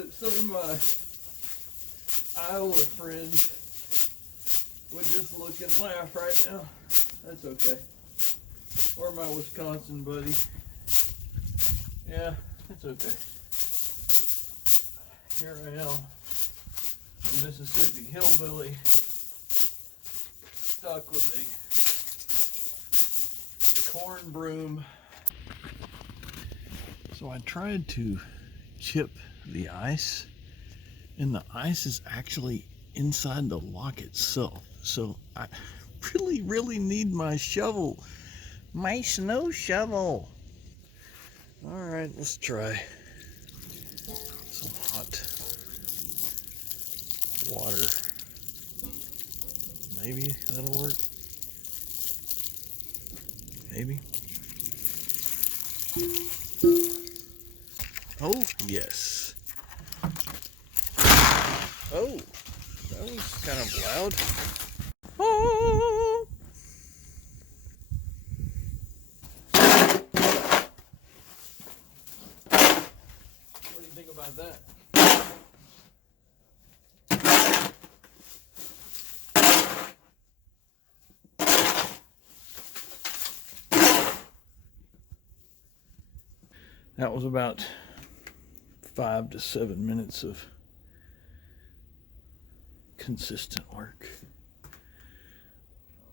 that some of my Iowa friends would just look and laugh right now. That's okay. Or my Wisconsin buddy. Yeah, it's okay. Here I am, a Mississippi hillbilly, stuck with a corn broom. So I tried to chip the ice, and the ice is actually inside the lock itself. So I really need my shovel, my snow shovel. All right, let's try some hot water. Maybe that'll work. Maybe. Oh, yes. Oh, that was kind of loud. Oh. What do you think about that? That was about 5 to 7 minutes of consistent work.